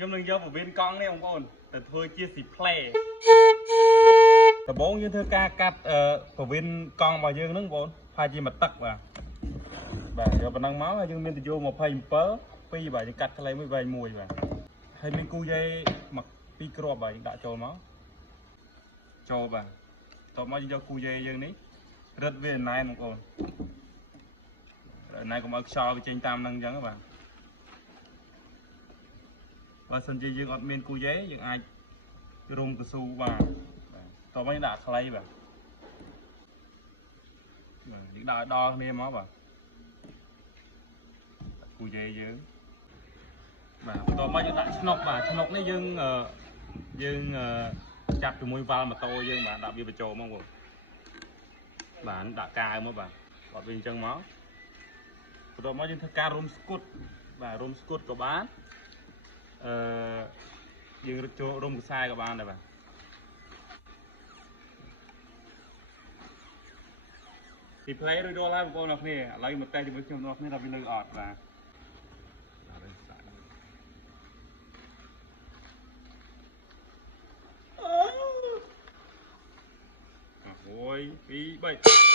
nhưng mình vô một viên con này ông ônแต่thôi chia sẻ play ตะบงយើងធ្វើការកាត់ប្រវិនកង់របស់យើងហ្នឹងបងថាជាមួយទឹកបាទយកប៉ុណ្ណឹងមកហើយយើងមានទៅយក27ពីរបាទយើងកាត់ខ្លីមួយវែងមួយបាទហើយមានគូយាយមក2គ្រាប់បាទយើងដាក់ចូលមកចូលបាទតោះមកយើងយកគូយាយយើងនេះរឹតវាណែនបងប្អូនណែកុំឲ្យខ្យល់វាចេញតាមហ្នឹងអញ្ចឹងបាទបើសិនជាយើងអត់មានគូយាយយើងអាចរុំកស៊ូបាទតោះមកយើងដាក់ខ្លីបាទយើងដាក់ឲ្យដល់គ្នាមកបាទគូយាយយើងបាទបន្ទាប់មកយើងដាក់ឆ្នុកបាទឆ្នុកនេះយើងចាប់ជាមួយវ៉ាល់ម៉ូតូយើងបាទដាក់វាបញ្ចូលមកបាទដាក់កាវមកបាទបត់វាអញ្ចឹងមកបន្ទាប់មកយើងធ្វើការរុំស្គត់បាទរុំស្គត់ក៏បានយើងរត់ចូលរុំខ្សែក៏បានដែរបាទទីផ្លេរួចរាល់ហើយបងប្អូនអរគ្នាឥឡូវមកតេស្តជាមួយខ្ញុំបងប្អូនថាវានៅអត់បាទ1 2 3